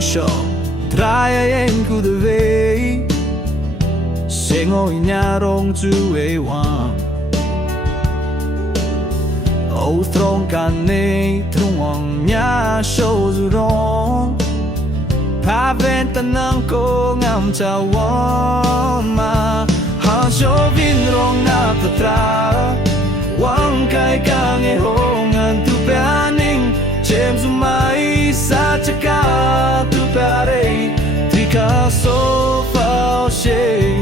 show Traia en kudevei Sengo inyarong tuewan O throng kane Trungwang nya show zurong Paventa nang ko ngam chawan ma Han show vinrong na patra Wang kai kang e hongan tu pianing James umai sa chaka tu pare Trika so fao she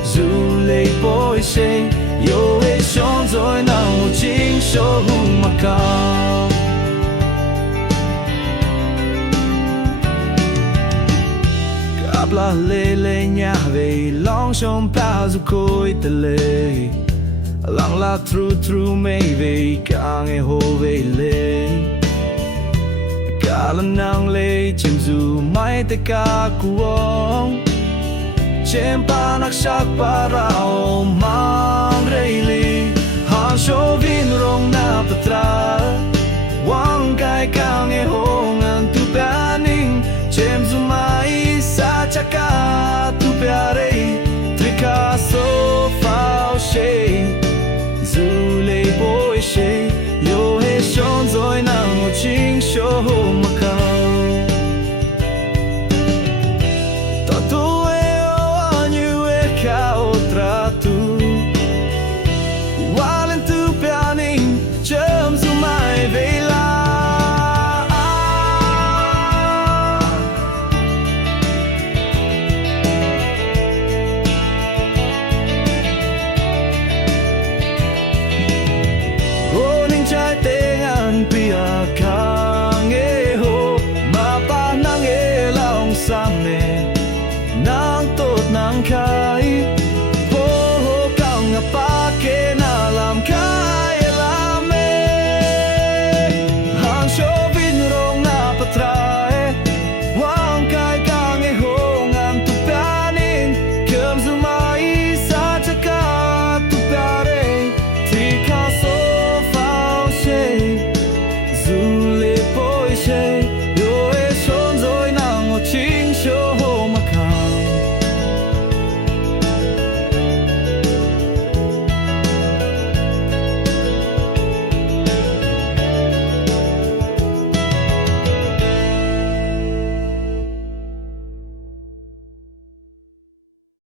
Zule boy she Yo e shon zoi na u ching show hung makao Kabla lele nya ve long shon pao zu koi te le Lang la true maybe kang e ho ve le Kala nang le chim zu mai te ka kuong Chem pa nak sak para o mang reili Han sho vin rong na patra Wang kai kang e ho